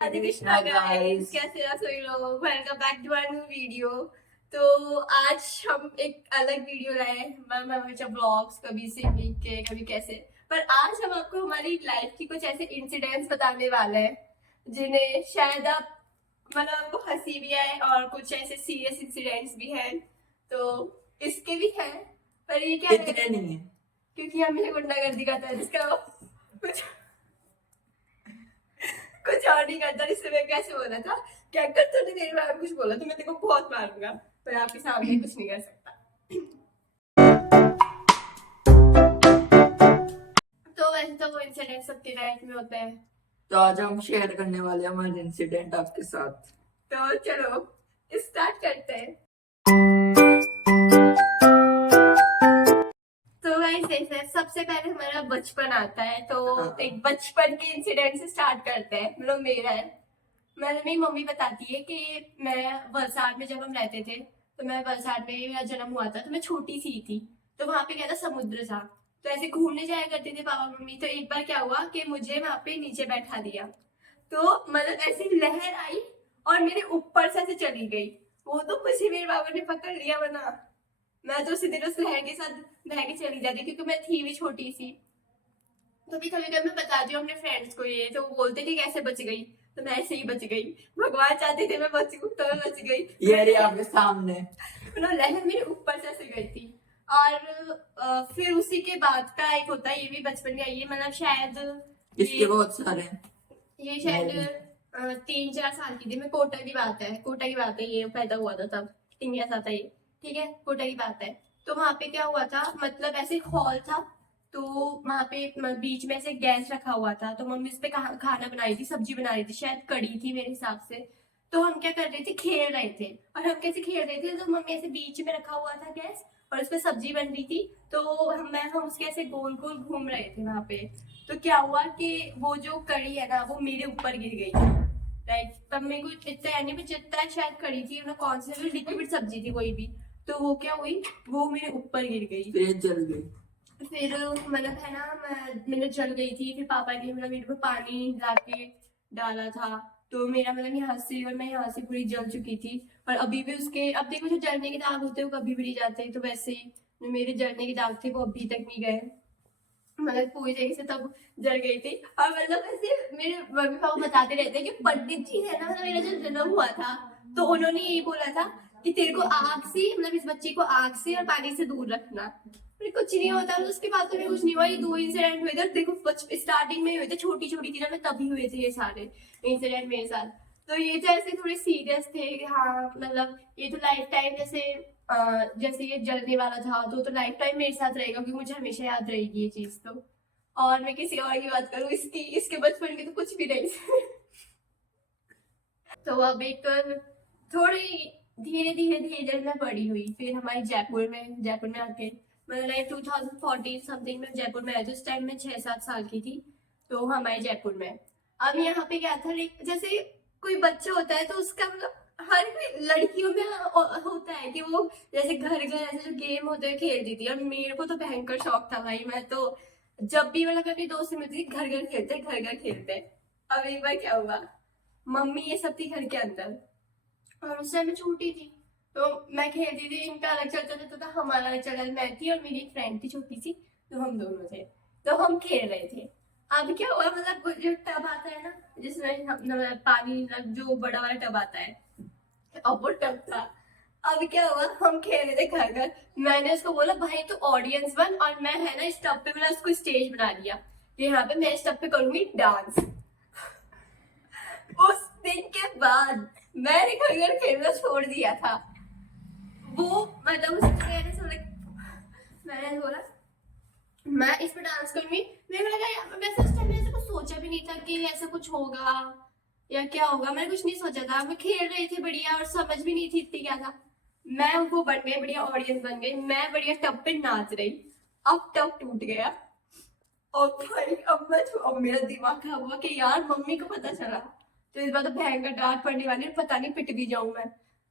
Radhe Krishna guys, कैसे आप सभी लोग। Welcome back to our new video. तो आज हम एक अलग वीडियो लाए हैं। मैम हमेशा ब्लॉग्स कभी सिंगिंग के कभी कैसे, पर आज हम आपको हमारी लाइफ की कुछ ऐसे इंसिडेंट्स बताने वाले हैं जिन्हें शायद आप मतलब आपको हंसी भी आए और कुछ ऐसे सीरियस इंसिडेंट्स भी हैं। तो इसके भी हैं, पर ये क्या है इतने नहीं है क्योंकि हमें गुंडागर्दी करता है जिसका कुछ कुछ और नहीं करता। इससे मैं कैसे बोला था क्या कर, तूने मेरे बारे में कुछ बोला तो मैं तेरे को बहुत मारूंगा, पर आपके सामने कुछ नहीं कर सकता। तो वैसे तो वो इंसिडेंट सबके लाइफ में होते हैं। तो आज हम शेयर करने वाले हैं हमारे इंसिडेंट आपके साथ। तो चलो स्टार्ट करते हैं। तो वैसे ऐसे सबसे पहले हमारा बचपन आता है, तो एक बचपन के इंसिडेंट से स्टार्ट करते हैं। मतलब मेरा है, मतलब मेरी मम्मी बताती है कि मैं वलसाड़ में जब हम रहते थे, तो मैं वलसाड़ में मेरा जन्म हुआ था, तो मैं छोटी सी थी। तो वहां पे क्या था, समुद्र था। तो ऐसे घूमने जाया करते थे पापा मम्मी। तो एक बार क्या हुआ कि मुझे वहां पे नीचे बैठा दिया। तो मतलब ऐसी लहर आई और मेरे ऊपर से ऐसे चली गई। वो तो मुझे मेरे पापा ने पकड़ लिया, वरना मैं तो सीधे उस लहर के साथ बह के चली जाती, क्योंकि मैं थी भी छोटी सी। तो भी कभी कभी मैं बताती हूँ अपने फ्रेंड्स को, ये तो वो बोलते थे कैसे बच गई। तो मैं ऐसे ही बच गई। भगवान चाहते थे मैं बचूं तो मैं बच गई। ये रही आपके सामने। लहर मेरे ऊपर से ऐसे गई थी। और फिर उसी के बाद का एक होता है, ये भी बचपन का, ये मतलब शायद इसके बहुत सारे हैं। ये शायद 3-4 साल की थी मैं। कोटा की बात है, कोटा की बात है, ये पैदा हुआ था तब। इंडिया था ये, ठीक है, कोटा की बात है। तो वहां पे क्या हुआ था, मतलब ऐसे हॉल था। तो वहां पे बीच में से गैस रखा हुआ था, तो मम्मी उस पे खाना बना रही थी, सब्जी बना रही थी, शायद कड़ी थी मेरे हिसाब से। तो हम क्या कर रहे थे, खेल रहे थे। और हम कैसे खेल रहे थे, तो मम्मी ऐसे बीच में रखा हुआ था गैस, और उसपे सब्जी बन रही थी। तो हम उसके ऐसे गोल गोल घूम रहे थे वहां पे। तो क्या हुआ कि वो जो कड़ी है ना, वो मेरे ऊपर गिर गई। राइट, तब मेरे को इतना यानी मैं जितना शायद कड़ी थी ना, कौन सी लिक्विड सब्जी थी कोई भी। तो वो क्या हुई, वो मेरे ऊपर गिर गई। फिर जल गई। फिर मतलब है ना, मैंने जल गई थी। फिर पापा ने मतलब मेरे को पानी लाके डाला था। तो मेरा मतलब यहाँ से और मैं यहाँ से पूरी जल चुकी थी। और अभी भी उसके, अब देखो जो जलने के दाग होते हैं वो कभी भी नहीं जाते, तो वैसे ही जो मेरे जलने के दाग थे वो अभी तक नहीं गए। मतलब पूरी तरीके से तब जल गई थी। और मतलब ऐसे मेरे मम्मी पापा बताते रहते हैं कि पंडित जी है ना, मतलब मेरा जब जन्म हुआ था तो उन्होंने यही बोला था कि तेरे को आग से, मतलब इस बच्चे को आग से और पानी से दूर रखना। फिर कुछ नहीं होता, तो उसके बाद तो कुछ नहीं हुआ। ये 2 इंसिडेंट हुए थे, देखो स्टार्टिंग में हुए थे, छोटी छोटी थी ना मैं, तभी हुए थे ये सारे इंसिडेंट मेरे साथ। तो ये तो ऐसे थोड़े सीरियस थे कि हाँ, मतलब ये तो लाइफ टाइम जैसे जैसे ये जलने वाला था, तो लाइफ टाइम मेरे साथ रहेगा, क्योंकि मुझे हमेशा याद रहेगी ये चीज। तो और मैं किसी और की बात करूँ, इसके बचपन की तो कुछ भी नहीं। तो अब एक थोड़ी धीरे धीरे धीरे धीरे मैं बड़ी हुई। फिर हमारी जयपुर में आके, मतलब लाइक 2014 समथिंग में जयपुर में आई थी। उस टाइम में 6-7 साल की थी। तो हमारे जयपुर में, अब यहाँ पे क्या था, जैसे कोई बच्चा होता है तो उसका मतलब हर कोई लड़कियों में होता है कि वो जैसे घर घर ऐसे जो गेम होते हैं खेलती थी। और मेरे को तो भयंकर शौक था भाई, मैं तो जब भी मतलब अपने दोस्त से मिलती थी, घर घर खेलते घर घर खेलते। अब एक बार क्या हुआ, मम्मी ये सब थी घर के अंदर, और उस टाइम मैं छोटी थी। तो मैं खेलती थी, इनका अलग चलता था, तो हमारा अलग चल, मैं थी और मेरी एक फ्रेंड थी छोटी सी। तो हम दोनों थे, तो हम खेल रहे थे। अब क्या हुआ, मतलब वो जो टब आता है ना, जिसमें मतलब पानी, जो बड़ा वाला टब आता है, अब वो टब था। अब क्या हुआ, हम खेल रहे थे घर घर। मैंने उसको बोला भाई तू ऑडियंस बन, और मैं है ना इस टब पे, मैंने उसको स्टेज बना दिया कि यहाँ पे मैं इस टब पे करूंगी डांस। उस दिन के बाद मैंने घर घर खेलना छोड़ दिया था। वो मतलब मैंने बोला मैं इस पे डांस करूंगी। मेरे को लगा यार, वैसे उस टाइम ऐसा कुछ सोचा भी नहीं था कि ऐसा कुछ होगा या क्या होगा। मैंने कुछ नहीं सोचा था, मैं खेल रही थी बढ़िया, और समझ भी नहीं थी इतनी क्या था। मैं वो बन गई बढ़िया, ऑडियंस बन गई, मैं बढ़िया टब पे नाच रही। अब टब टूट गया। और भाई अब मेरा दिमाग खराब हुआ कि यार मम्मी को पता चला तो इस बार तो भयंकर डांट पड़ने वाली है, पता नहीं पिट भी जाऊं मैं।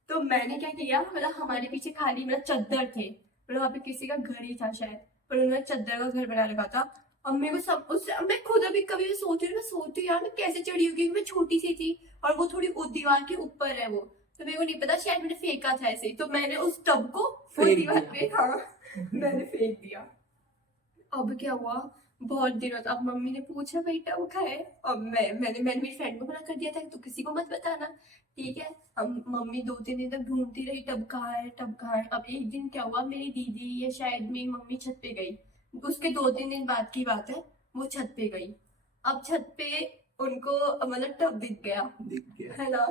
तो मैंने क्या किया, मतलब हमारे पीछे खाली मतलब चद्दर थे, मतलब वहां पे किसी का घर ही था शायद, पर उन्होंने चद्दर का घर बना रखा था। अब मेरे को सब उससे अब मैं खुद अभी कभी सोच रही हूँ, मैं सोचती हूँ यार मैं कैसे चढ़ी होगी, क्योंकि मैं छोटी सी थी और वो थोड़ी दीवार के ऊपर है वो, तो मेरे को नहीं पता, शायद मैंने फेंका था ऐसे ही, तो मैंने उस टब को वो फेंक दीवार दिया। पे, हाँ मैंने फेंक दिया। अब क्या हुआ, बहुत दिनों तक अब मम्मी ने पूछा भाई टब कहाँ है, अब मैंने मेरी फ्रेंड को मना कर दिया था कि तू किसी को मत बताना, ठीक है। हम मम्मी 2-3 दिन तक ढूंढती रही टब कहाँ है, टब कहाँ है। अब एक दिन क्या हुआ, मेरी दीदी या शायद मेरी मम्मी छत पे गई, उसके 2-3 दिन बाद की बात है, वो छत पे गई। अब छत पे उनको मतलब टब दिख गया, दिख गया। है ना।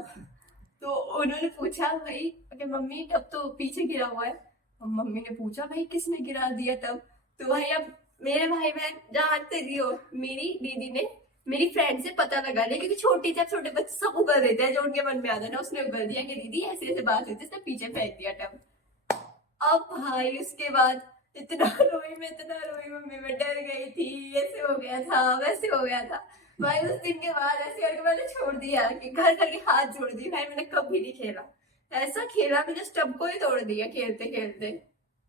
तो उन्होंने पूछा भाई कि मम्मी टब तो पीछे गिरा हुआ है। अब मम्मी ने पूछा भाई किसने गिरा दिया टब, तो भाई अब मेरे भाई बहन जानते नहीं हो, मेरी दीदी ने मेरी फ्रेंड से पता लगा लिया, क्योंकि छोटी थी, अब छोटे बच्चे सब उगल देते हैं जो उनके मन में आता है ना, उसने उगल दिया कि दीदी ऐसे ऐसे बात हुई थी, उसने पीछे फेंक दिया टब। अब भाई उसके बाद इतना रोई, मैं इतना रोई, मम्मी मैं डर गई थी, ऐसे हो गया था वैसे हो गया था। भाई उस दिन के बाद ऐसे करके मैंने छोड़ दिया कि घर करके हाथ जोड़ दिए, भाई मैंने कभी नहीं खेला, ऐसा खेला मैंने स्टब को ही तोड़ दिया खेलते खेलते।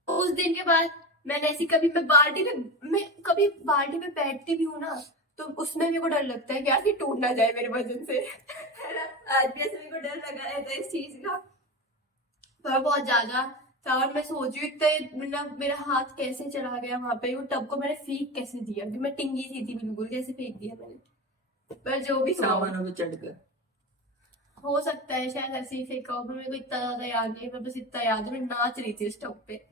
उस दिन के बाद मैंने ऐसी कभी मैं कभी बाल्टी में बैठती भी हूँ ना, तो उसमें मेरे को डर लगता है कि यार ये टूट ना जाए मेरे वजन से, है ना। आज भी ऐसे मेरे को डर लगा रहता है इस चीज का, पर बहुत ज्यादा था। और मैं सोच रही हूँ इतने मतलब मेरा हाथ कैसे चला गया वहां पे, वो टब को मैंने फेंक कैसे दिया, कि मैं टिंगी सी थी बिल्कुल, कैसे फेंक दिया मैंने। पर जो भी हुआ सामानों पे चढ़कर। हो सकता है शायद ऐसे ही फेंका हो, पर मेरे को इतना ज्यादा याद नहीं है, पर बस इतना याद है मैं नाच रही थी उस टब पे,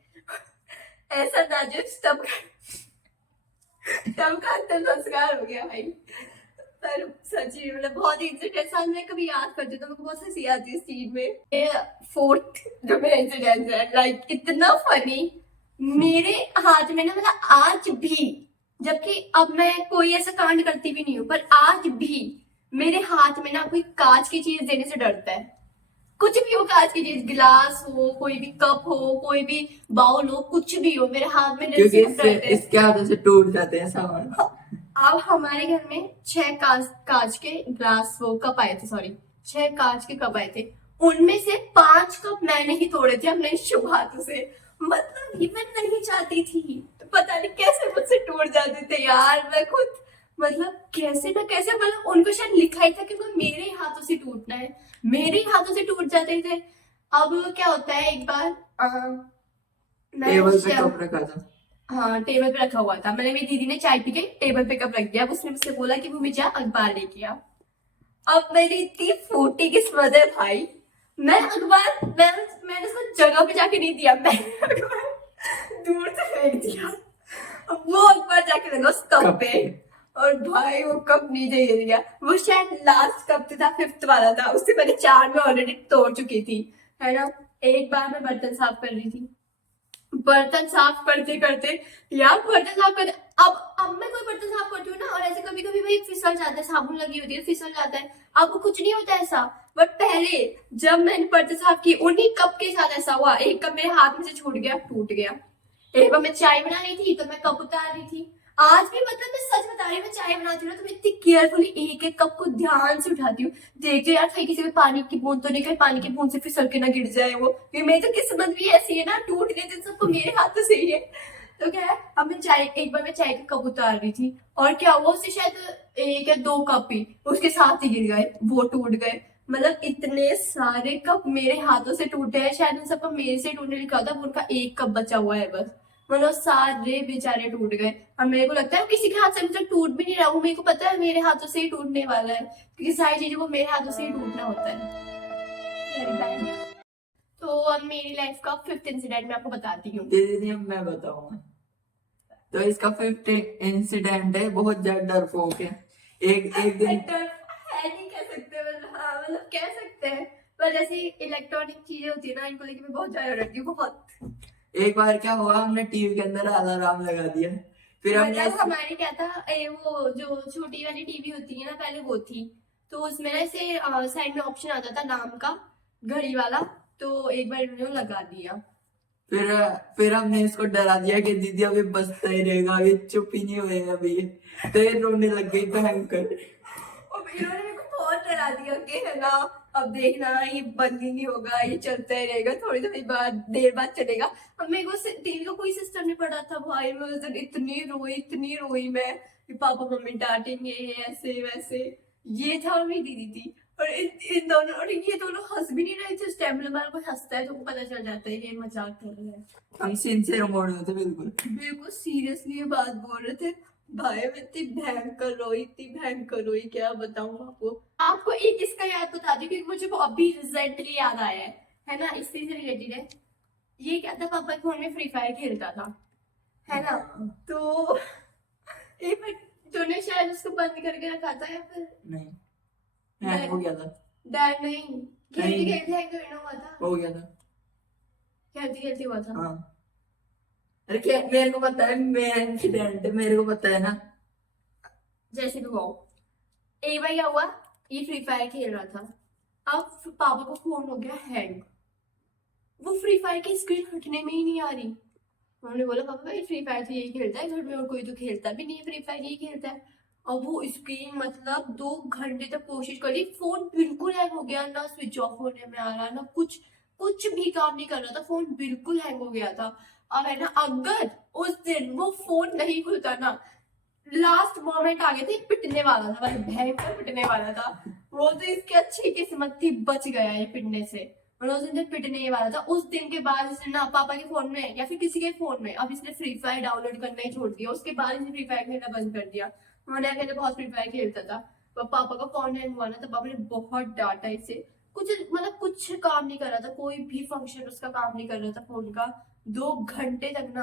ऐसा नाचो उस टब टब का अंतर संस्कार हो गया भाई। पर सच्ची मतलब बहुत इंसिडेंट साथ में कभी याद करती हूँ तो मेरे को बहुत हंसी आती है इस चीज में। ये फोर्थ जो मेरा इंसिडेंट है, लाइक इतना फनी, मेरे हाथ में ना मतलब आज भी, जबकि अब मैं कोई ऐसा कांड करती भी नहीं हूँ, पर आज भी मेरे हाथ में ना कोई कांच की चीज देने से डरता है। कुछ भी हो, कांच की चीज, गिलास हो, कोई भी कप हो, कोई भी बाउल हो, कुछ भी हो, मेरे हाथ में क्योंकि डर इससे डरते हैं। इसके हाथों से टूट जाते हैं सामान। अब हमारे घर में 6 कांच के ग्लास वो कप आए थे, सॉरी 6 कांच के कप आए थे, उनमें से 5 कप मैंने ही तोड़े थे अपने शुभ हाथों से। मतलब ये मैं नहीं चाहती थी, तो पता नहीं कैसे मुझसे टूट जाते थे यार, मैं खुद मतलब कैसे ना कैसे, मतलब उनको शायद लिखा ही था कि वो मेरे हाथों से टूटना है, मेरे ही हाथों से टूट जाते थे। अब क्या होता है, एक बार मैं टेबल पे कप रखा था। हाँ टेबल पे रखा हुआ था, मैंने मेरी दीदी ने चाय पी के टेबल पे कप रख दिया, अब उसने मुझसे बोला कि भूमि जा अखबार लेके आ। अब मेरी इतनी फूटी किस्मत है भाई, मैं अखबार मैंने उसको जगह पे जाके नहीं दिया, मैंने अखबार दूर से फेंक दिया। अब वो अखबार जाके लगा उस कप पे, और भाई वो कप नीचे गिर गया। वो शायद लास्ट कप था, 5th वाला था, उससे मैंने 4 में ऑलरेडी तोड़ चुकी थी, है ना। एक बार मैं बर्तन साफ कर रही थी, बर्तन साफ करते करते यार बर्तन साफ करते, अब मैं कोई बर्तन साफ करती हूँ ना, और ऐसे कभी कभी भाई फिसल जाता है, साबुन लगी होती है फिसल जाता है, अब कुछ नहीं होता ऐसा। बट पहले जब मैंने बर्तन साफ की, उन्हीं कप के साथ ऐसा हुआ, एक कप मेरे हाथ में से छूट गया, टूट गया। एक बार मैं चाय बना रही थी तो मैं कप उतार रही थी, आज भी मतलब मैं सच बता रही हूँ, मैं चाय बनाती हूँ ना तो मैं इतनी केयरफुली एक एक कप को ध्यान से उठाती हूँ, देखती हूँ यार कहीं किसी में पानी की बूंद तो नहीं, कहीं पानी की बूंद से फिसल के ना गिर जाए वो, क्योंकि मेरी तो किस्मत भी ऐसी है ना, टूट गए थे सबको मेरे हाथों से ही है। तो क्या है, अब मैं चाय, एक बार मैं चाय का कप उतार रही थी, और क्या हुआ, उससे शायद 1 या 2 कप ही उसके साथ ही गिर गए, वो टूट गए। मतलब इतने सारे कप मेरे हाथों से टूटे हैं, शायद उन सबका मेरे से टूटने लिखा होता, उनका 1 कप बचा हुआ है बस, मतलब सारे बेचारे टूट गए। अब मेरे को लगता है किसी के हाथ से मतलब टूट भी नहीं रहा हूँ, मेरे को पता है मेरे हाथों से ही टूटने वाला है, क्योंकि सारी चीजों को मेरे हाथों से ही टूटना होता है। Very bad. तो अब मेरी लाइफ का 5th इंसिडेंट मैं आपको बताती हूँ। दीदी अब मैं बताऊंगा। तो इसका 5th इंसिडेंट है, बहुत ज्यादा डरपोक है। एक एक दिन है नहीं कह सकते, मतलब हाँ मतलब कह सकते हैं, पर जैसे इलेक्ट्रॉनिक चीजें होती है ना, इनको लेके मैं बहुत ज्यादा डरती हूँ, बहुत। एक बार क्या हुआ, हमने टीवी के अंदर अलार्म लगा दिया, फिर हमने मतलब हमारी क्या था, वो जो छोटी वाली टीवी होती है ना, पहले वो थी, तो उसमें ना ऐसे साइड में ऑप्शन आता था नाम का, घड़ी वाला, तो एक बार इन्होंने लगा दिया। फिर हमने इसको डरा दिया कि दीदी अभी बजता ही रहेगा, अभी चुप ही नहीं हुए अभी ये। तो ये रोने लग गई भयंकर। और इन्होंने मेरे को बहुत डरा दिया कि है ना अब देखना ये बंद ही नहीं होगा, ये चलता ही रहेगा, थोड़ी थोड़ी बाद देर बाद चलेगा। अब मेरे को टीवी का कोई सिस्टम नहीं पड़ा था भाई, मैं उस दिन इतनी रोई मैं कि पापा मम्मी डांटेंगे ऐसे वैसे। ये था और मेरी दीदी थी, और इन दोनों, और ये दोनों हंस भी नहीं रहे थे उस टाइम। हमारा कोई हंसता है तो पता चल जाता है ये मजाक कर रहे हैं। हम सिंसियर मोड में थे बिल्कुल। बिल्कुल सीरियसली ये बात बोल रहे थे भाई। मैं इतनी भयंकर रोई क्या बताऊं आपको। आपको एक इसका याद बता दी क्योंकि मुझे वो अभी रिसेंटली याद आया है ना, इसी से रिलेटेड है। ये क्या था, पापा के फोन में फ्री फायर खेलता था, है ना। तो एक बार तूने शायद उसको बंद करके रखा था या फिर नहीं, हैंग हो गया था। डैड नहीं, खेलते नहीं। खेलते हैंग करना हुआ था, हो गया था। खेलते खेलते हुआ था। हाँ, अरे क्या, मेरे को पता है, मेरा इंसिडेंट मेरे को पता है ना। जैसे भी हो, एक बार क्या हुआ, ये फ्री फायर खेल रहा था, अब पापा को फोन हो गया हैंग, वो फ्री फायर की स्क्रीन हटने में ही नहीं आ रही। उन्होंने बोला पापा ये फ्री फायर तो यही खेलता है घर में, और कोई तो खेलता भी नहीं है, फ्री फायर यही खेलता है। अब वो स्क्रीन मतलब 2 घंटे तक कोशिश करी, फोन बिल्कुल हैंग हो गया, ना स्विच ऑफ होने में आ रहा, ना कुछ कुछ भी काम नहीं कर रहा था, फोन बिल्कुल हैंग हो गया था। अब है ना, अगर उस दिन वो फोन नहीं खुलता ना, लास्ट मोमेंट आ गया था, पिटने वाला था भाई, भयंकर पिटने वाला था वो। तो इसकी अच्छी किस्मत थी, बच गया ये पिटने से, और उस दिन पिटने ही वाला था। उस दिन के बाद इसने ना पापा के फोन में या फिर किसी के फोन में अब इसने फ्री फायर डाउनलोड करना ही छोड़ दिया। उसके बाद इसने फ्री फायर खेलना बंद कर दिया। मैंने पहले बहुत फ्री फायर खेलता था, पर पापा का फोन हैंग हुआ ना तो पापा ने बहुत डांटा इसे। कुछ मतलब कुछ काम नहीं कर रहा था, कोई भी फंक्शन उसका काम नहीं कर रहा था फोन का। 2 घंटे तक ना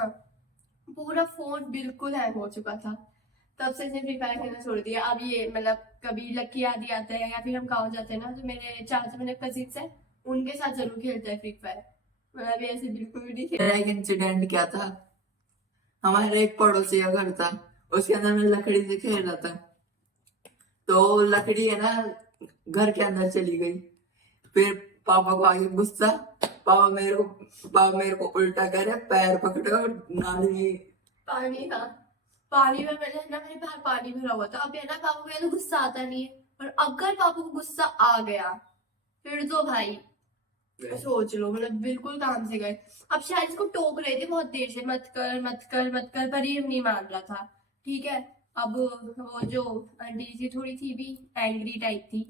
पूरा फोन बिल्कुल हैंग हो चुका था। तब से इसने फ्री फायर खेलना छोड़ दिया। अब ये मतलब कभी लकी आदि आता है या फिर हम गाँव जाते हैं ना, तो मेरे चाचा मेरे कजिन्स है, उनके साथ जरूर खेलता है फ्री फायर। मैं भी ऐसे बिल्कुल भी नहीं खेल। मेरा एक इंसिडेंट क्या था, हमारे एक पड़ोसी का घर था, उसके अंदर मैं लकड़ी से खेल रहा था, तो लकड़ी है ना घर के अंदर चली गई। फिर पापा को आगे गुस्सा, पापा मेरे को उल्टा करे, पैर पकड़े और नाली। पानी था, पानी में मैंने ना, मेरे बाहर पानी भरा हुआ था। अब है ना पापा को या तो गुस्सा आता नहीं है, और अगर पापा को गुस्सा आ गया फिर तो भाई सोच लो, मतलब बिल्कुल काम से गए। अब शायद इसको टोक रहे थे बहुत देर से, मत कर मत कर मत कर, पर ये नहीं मान रहा था। ठीक है, अब वो जो आंटी जी थोड़ी थी भी एंग्री टाइप थी,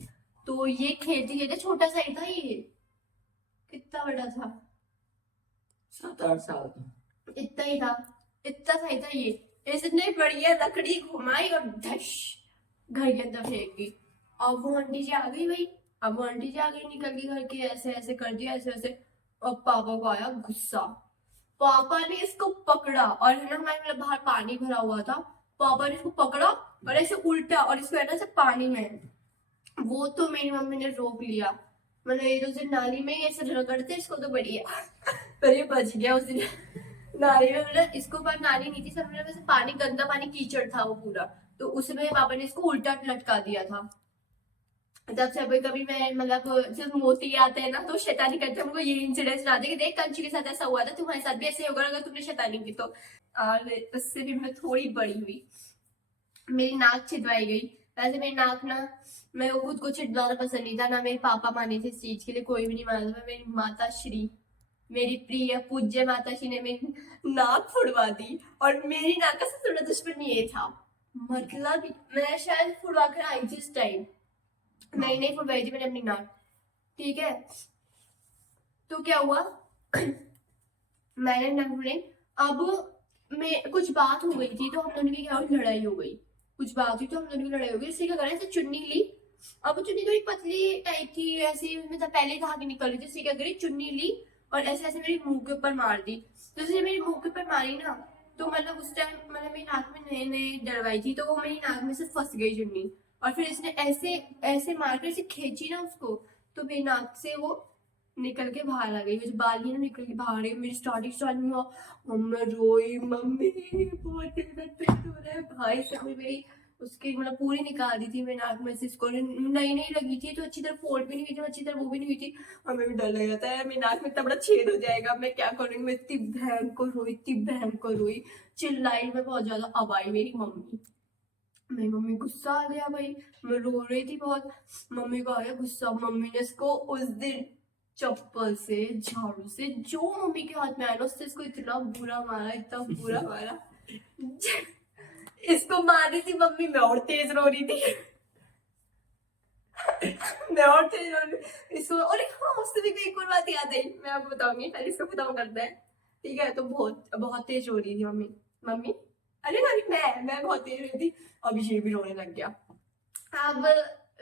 तो ये खेलते खेलते, छोटा सा ही था ये, कितना बड़ा था, 7-8 साल का। इतना ही था, इतना सा ही था ये। इसने बढ़िया लकड़ी घुमाई और धश घर के अंदर फेंक दी। अब वो आंटी जी आ गई भाई, अब वो आंटी जी आ गई निकल के घर के, ऐसे ऐसे कर दिया ऐसे ऐसे। और पापा को आया गुस्सा, पापा ने इसको पकड़ा, और है ना हमारे मतलब बाहर पानी भरा हुआ था, पापा ने इसको पकड़ा और ऐसे उल्टा, और इसको है ना ऐसे पानी में, वो तो मेरी मम्मी ने रोक लिया। मतलब ये तो उस दिन नाली में ही ऐसे रगड़ते इसको तो बढ़िया, पर ये बच गया उस दिन नाली में। मतलब इसको पर नाली नहीं थी सब, मतलब वैसे पानी, गंदा पानी, कीचड़ था वो पूरा, तो उसमें पापा ने इसको उल्टा लटका दिया था। तब से अभी कभी मैं मतलब जब मोती आते हैं ना तो शैतानी करते हैं, उनको ये इंसिडेंट सुनाते हैं कि देख कंची के साथ ऐसा हुआ था, तुम्हारे साथ भी ऐसे होगा अगर तुमने शैतानी की तो। और उससे भी मैं थोड़ी बड़ी हुई, मेरी नाक छिदवाई गई। वैसे मेरी नाक ना, मेरे को खुद को छिदवाना पसंद नहीं था, ना मेरे पापा माने थे इस चीज के लिए, कोई भी नहीं माना था। मेरी माता श्री, मेरी प्रिय पूज्य माता श्री ने मेरी नाक फुड़वा दी, और मेरी नाक का सबसे बड़ा दुश्मन ये था। मतलब मैं शायद फुड़वा कर आई थी इस टाइम, नहीं फुड़वाई थी मैंने अपनी नाक। ठीक है, तो क्या हुआ मैंने नाक फुड़वाई। अब मैं कुछ बात हो गई थी, तो हम दोनों की क्या हुई, लड़ाई हो गई। कुछ बात हुई तो हम दोनों की लड़ाई हो गई। इससे क्या करा, ऐसे चुन्नी ली, अब वो चुन्नी थोड़ी पतली टाइप की, ऐसी मतलब पहले धागे निकल रही थी। इससे क्या करी, चुन्नी ली और ऐसे ऐसे मेरे मुंह के ऊपर मार दी। तो इसने मेरे मुंह के ऊपर मारी ना, तो मतलब उस टाइम मतलब मेरी नाक में नए नए डरवाई थी, तो वो मेरी नाक में से फंस गई चुन्नी। और फिर इसने ऐसे ऐसे मार कर ऐसे खींची ना उसको, तो मेरी नाक से वो निकल के बाहर आ गई, मुझे बाल ही ना निकल के बाहर आ गई। मेरी स्टार्टिंग में मैं रोई, मम्मी बहुत दर्द हो रहा है भाई, सब मेरी उसकी मतलब पूरी निकाल दी थी मेरी नाक में से। इसको नई नई लगी थी तो अच्छी तरह फोल्ड भी नहीं हुई थी, अच्छी तरह वो भी नहीं हुई थी। और मैं भी डर लग जाता है मेरी नाक में इतना बड़ा छेद हो जाएगा, मैं क्या करूंगी। मैं इतनी भयंकर रोई, इतनी भयंकर रोई, चिल्लाई मैं बहुत ज्यादा। अब आई मेरी मम्मी, मेरी मम्मी गुस्सा आ गया भाई, मैं रो रही थी बहुत, मम्मी को आ गया गुस्सा। मम्मी ने इसको उस दिन चप्पल से, झाड़ू से, जो मम्मी के हाथ में आया ना उससे इसको इतना बुरा मारा, इतना बुरा मारा। इसको मारी थी मम्मी, मैं और तेज रो रही थी। मैं और तेज रो रही थी इसको। और हाँ, उससे भी एक और बात याद आई, मैं आपको बताऊंगी, पहले इसको खत्म करते हैं, ठीक है। तो बहुत बहुत तेज रो रही थी मम्मी। मम्मी, अरे मम्मी, मैं बहुत तेज रो रही थी। अब ये भी रोने लग गया। अब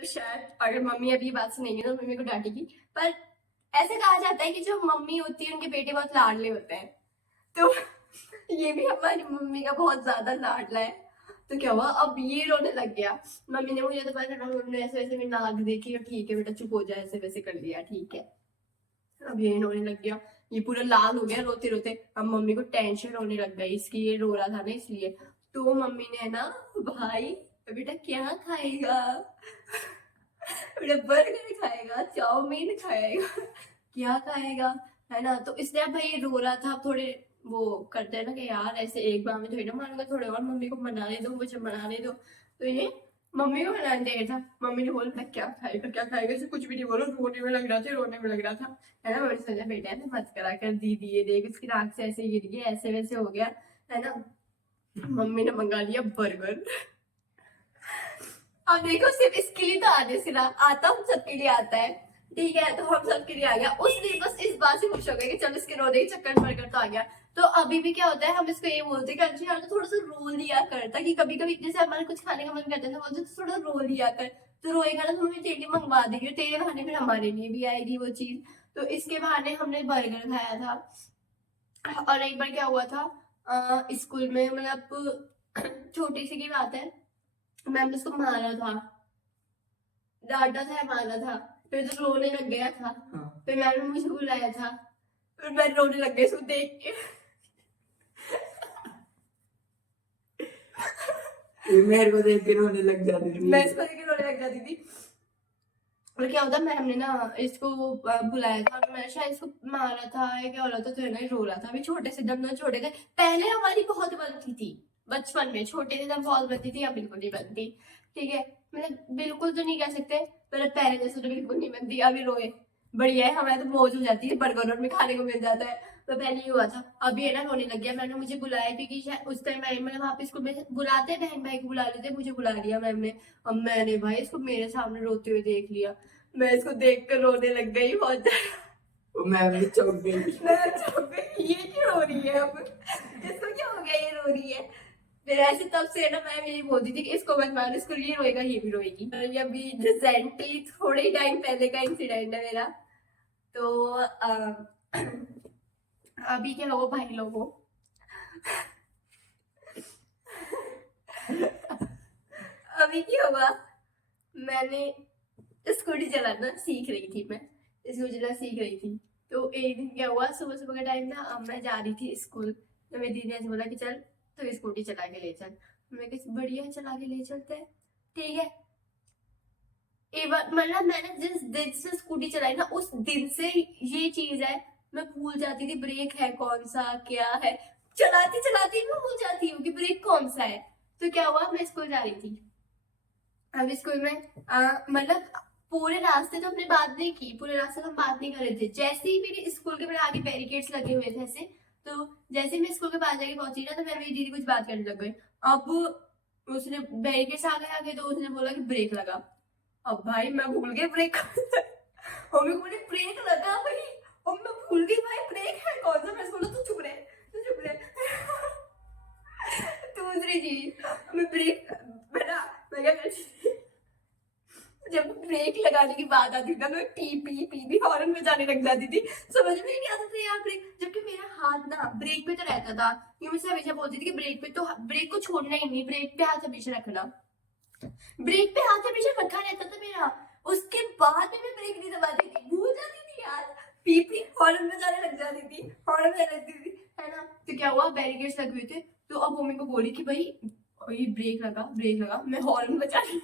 शायद अगर मम्मी अभी ये बात सुनेंगे तो मम्मी को डांटेगी, पर ऐसे कहा जाता है कि जो मम्मी होती है उनके बेटे बहुत लाडले होते हैं, तो ये भी हमारी मम्मी का बहुत ज्यादा लाडला है। तो क्या हुआ, अब ये रोने लग गया। मम्मी ने मुझे तो पता, मम्मी ने ऐसे वैसे मेरी नाक देखी और ठीक है बेटा चुप हो जाए, ऐसे वैसे कर लिया, ठीक है। अब ये रोने लग गया, ये पूरा लाल हो गया रोते रोते। अब मम्मी को टेंशन होने लग गई इसकी, ये रो रहा था ना इसलिए। तो मम्मी ने ना, भाई बेटा क्या खाएगा, बेटा बर्गर खाएगा, चाउमीन खाएगा, क्या खाएगा, है ना। तो इसलिए अब भाई रो रहा था। अब थोड़े वो करते हैं ना कि यार ऐसे एक बार में थोड़ी ना मानूंगा, थोड़े और मम्मी को मनाने दो, मुझे मनाने दो। तो ये मम्मी को मनाने दे था। मम्मी ने बोला क्या खाएगा क्या खाएगा, इसे कुछ भी नहीं बोलो, रोने में लग रहा था, रोने में लग रहा था, है ना। मैंने सोचा बेटा ऐसे मत करा कर, दीदी ये देख इसकी नाक से ऐसे गिर गया, ऐसे वैसे हो गया, है ना। मम्मी ने मंगा लिया बर्गर। अब देखो सिर्फ इसके लिए तो आने से ना आता, हम सबके लिए आता है, ठीक है। तो हम सबके लिए आ गया। उस दिन बस इस बात से खुश हो गए कि चलो इसके रोने के चक्कर में बर्गर तो आ गया। तो अभी भी क्या होता है, हम इसको ये बोलते हैं कि अच्छा यार तो थोड़ा सा रो लिया कर, ताकि कभी कभी जैसे हमारे कुछ खाने का मन करता है तो बोलते तो थोड़ा रो लिया कर, तो रोएगा ना तो मम्मी तेरे लिए मंगवा देगी, और तेरे बहाने फिर हमारे लिए भी आएगी वो चीज। तो इसके बहाने हमने बर्गर खाया था। और एक बार क्या हुआ था, स्कूल में, मतलब छोटी सी की बात है, मैम ने उसको मारा था, डांटा था, मारा था। फिर तो रोने लग गया था। हाँ। फिर मैम ने मुझे बुलाया था, फिर मैं रोने लग गई उसको देख के। ये मेरे को देख के रोने लग जाती थी। मैं इसको देख के रोने लग जाती थी। और क्या होता, मैम ने ना इसको बुलाया था, और मैंने शायद इसको मारा था या क्या हो रहा था, तो है ना ये रो रहा था। अभी छोटे से दम छोटे थे, पहले हमारी बहुत बनती थी बचपन में, छोटे से दम बहुत बनती थी, अब बिल्कुल नहीं बनती, ठीक है। मतलब बिल्कुल तो नहीं कह सकते, पर पहले जैसे तो बिल्कुल नहीं बनती। अभी रोए बढ़िया है, हमारे तो मौज हो जाती है, बर्गर में खाने को मिल जाता है। तो पहले ही हुआ था, अभी है ना रोने लग गया। मैंने मुझे बुलाया क्योंकि शायद उस टाइम मतलब वहाँ पे स्कूल में बुलाते बहन भाई को बुला लेते, मुझे बुला लिया मैम ने। अब मैंने भाई इसको मेरे सामने रोते हुए देख लिया, मैं इसको देख कर रोने लग गई बहुत ज्यादा। वो मैम भी चौंक गई। मैं चौंक गई, ये क्यों रो रही है, अब इसको क्या हो गया, ये रो रही है। फिर ऐसे तब से ना मैं यही बोलती थी कि इसको मत मारो, इसको ये रोएगा ये भी रोएगी। और ये अभी रिसेंटली थोड़े टाइम पहले का इंसिडेंट है मेरा। तो अभी क्या लोगों भाई लोगों, अभी क्या हुआ, मैंने स्कूटी चलाना सीख रही थी, मैं स्कूटी चलाना सीख रही थी। तो एक दिन क्या हुआ, सुबह सुबह का टाइम था, अब मैं जा रही थी स्कूल, तो मेरी दीदी ने ऐसे बोला कि चल तो स्कूटी चला के ले चल। मैं कहा बढ़िया, चला के ले चलते हैं, ठीक है। एक बार मतलब मैंने जिस दिन से स्कूटी चलाई ना, उस दिन से ये चीज है, मैं भूल जाती थी ब्रेक है कौन सा, क्या है, चलाती चलाती मैं भूल जाती हूँ कि ब्रेक कौन सा है। तो क्या हुआ, मैं स्कूल जा रही थी। अब स्कूल में मतलब पूरे रास्ते तो हमने बात नहीं की, पूरे रास्ते तो हम बात नहीं कर रहे थे। जैसे ही मेरे स्कूल के मेरे आगे बैरिकेड्स लगे हुए थे ऐसे, तो जैसे ही मैं स्कूल के पास जाके पहुंची ना, तो मैं मेरी दीदी कुछ बात करने लग गई। अब उसने बैरिकेड्स आगे तो उसने बोला कि ब्रेक लगा। अब भाई मैं भूल गई ब्रेक और मेरे को बोली ब्रेक लगा भाई, और मैं भूल गई भाई ब्रेक है कौन सा। मैं बोला तू चुप रहे, तू चुप रहे। दूसरी चीज, मैं ब्रेक बेटा, मैं क्या करती थी, जब ब्रेक लगाने की बात आती थी ना, मैं पी पी पी भी हॉर्न बजाने लग जाती थी। समझ में नहीं आता था यार ब्रेक, जबकि मेरा हाथ ना ब्रेक पे तो रहता था। ये मुझसे हमेशा बोलती थी कि ब्रेक पे तो, ब्रेक को छोड़ना ही नहीं, ब्रेक पे हाथ हमेशा रखना। ब्रेक पे हाथ हमेशा रखा रहता था मेरा, उसके बाद में मैं ब्रेक नहीं दबाती थी, भूल जाती थी यार, पी पी हॉर्न बजाने लग जाती थी, हॉर्न बजाने लगती थी, है ना। तो क्या हुआ, बैरिकेड्स लगे हुए थे, तो अब वो मेरे को बोली कि भाई ये ब्रेक लगा, ब्रेक लगा। मैं हॉर्न बजा रही,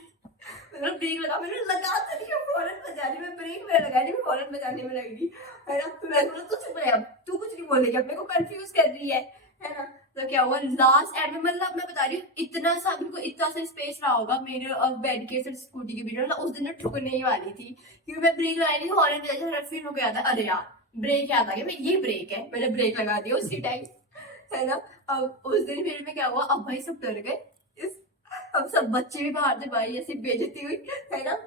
मतलब ब्रेक लगा, मैंने लगा तो नहीं, हॉर्न बजा रही, मैं ब्रेक में लगा रही, मैं हॉर्न बजाने में लगी, है ना। तो मैं बोला तू चुप रहे, अब तू कुछ नहीं बोलेगी, अब मेरे को कंफ्यूज कर रही है ना। तो क्या हुआ लास्ट एंड में, मतलब मैं बता रही हूँ इतना सा मेरे को इतना सा स्पेस रहा होगा मेरे बेड के फिर स्कूटी के बीच में, मतलब उस दिन मैं ठुकने ही वाली थी क्योंकि मैं ब्रेक लगाई थी हॉर्न बजा, फिर हो गया था अरे यार ब्रेक याद आ गया, मैं ये ब्रेक है, मैंने ब्रेक लगा दिया उसी टाइम, है ना। अब उस दिन फिर में क्या हुआ, अब भाई सब डर गए इस, अब सब बच्चे भी बाहर थे भाई, ऐसी बेइज्जती हुई, है ना।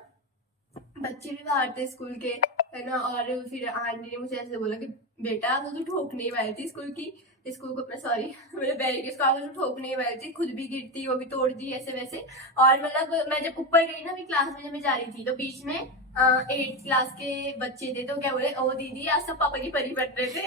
बच्चे भी बाहर थे स्कूल के, है ना। और फिर आंटी ने मुझे ऐसे बोला कि बेटा तो ठोकने ही वाली थी स्कूल को, अपना सॉरी मेरे बैग के स्कूल को ठोकने ही वाली थी, खुद भी गिरती वो भी तोड़ दी ऐसे वैसे। और मतलब मैं जब ऊपर गई ना, मेरी क्लास में जब मैं जा रही थी तो बीच में 8th क्लास के बच्चे थे, तो क्या बोले ओ दीदी आज सब पापा की परी बन रहे थे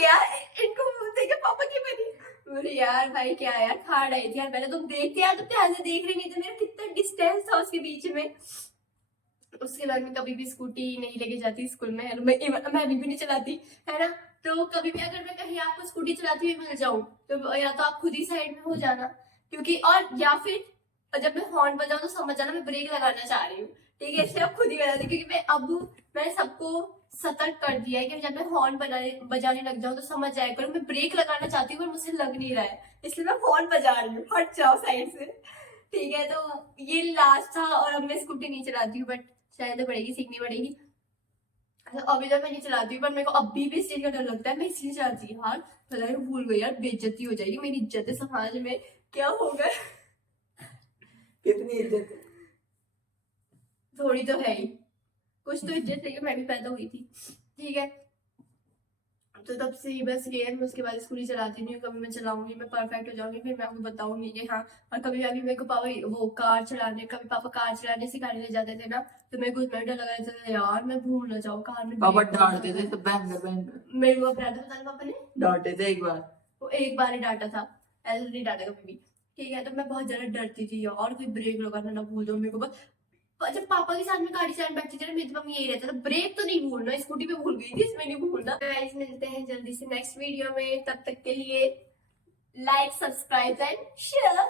यार इनको बोलते क्या पापा की परी, बोले यार भाई क्या यार खाड़ आई थी यार, पहले तुम देखते यार, तुम ध्यान से देख रही नहीं थे, मेरा कितना डिस्टेंस था उसके बीच में। उसके बाद में कभी भी स्कूटी नहीं लेके जाती स्कूल में, मैं अभी भी नहीं चलाती, है ना। तो कभी भी अगर मैं कहीं आपको स्कूटी चलाती हुई मिल जाऊं तो या तो आप खुद ही साइड में हो जाना, क्योंकि और या फिर जब मैं हॉर्न बजाऊं तो समझ जाना मैं ब्रेक लगाना चाह रही हूँ, ठीक है। इसलिए आप खुद ही बजा दें, क्योंकि मैंने सबको सतर्क कर दिया है कि जब मैं हॉर्न बजाने लग जाऊं तो समझ जाया करो मैं ब्रेक लगाना चाहती हूँ पर मुझसे लग नहीं रहा है, इसलिए मैं हॉर्न बजा रही हूँ, हट जाओ साइड से, ठीक है। तो ये लास्ट था और अब मैं स्कूटी नहीं चलाती हूँ, बट शायद पड़ेगी, सीखनी पड़ेगी। तो अभी तक मैं नहीं चलाती हूँ, पर मेरे को अभी भी इस चीज का डर लगता है, मैं इसलिए चलाती हूँ। हाँ पता है भूल गई यार, बेइज्जती हो जाएगी, मेरी इज्जत है समाज में, क्या होगा कितनी इज्जत है। थोड़ी तो है ही, कुछ तो इज्जत है, मैं भी पैदा हुई थी, ठीक है। तो तब से ही बस ये है, मैं उसके बाद स्कूटी चलाती नहीं हूँ, कभी मैं चलाऊंगी, मैं परफेक्ट हो जाऊंगी, फिर मैं आपको बताऊंगी कि हाँ। और कभी अभी मेरे को पापा वो कार चलाने, कभी पापा कार चलाने सिखाने ले जाते थे ना, तो मेरे को उसमें डर लगा रहता था यार मैं भूल ना जाऊँ कार में, पापा brake डांटते थे तो बैंगर मेरे को अपना था, पता नहीं पापा ने डांटे थे एक बार। वो एक बार ही डांटा था, ऐसे नहीं डांटा कभी भी, ठीक है। तो मैं बहुत ज्यादा डरती थी यार, कोई ब्रेक लगाना ना भूल दो मेरे को बस। जब पापा के साथ में गाड़ी चलाने बैठती थी ना, मेरे दिमाग में यही रहता था ब्रेक तो नहीं भूलना, स्कूटी पे भूल गई थी, इसमें नहीं भूलना। गाइस मिलते हैं जल्दी से नेक्स्ट वीडियो में, तब तक के लिए लाइक सब्सक्राइब एंड शेयर।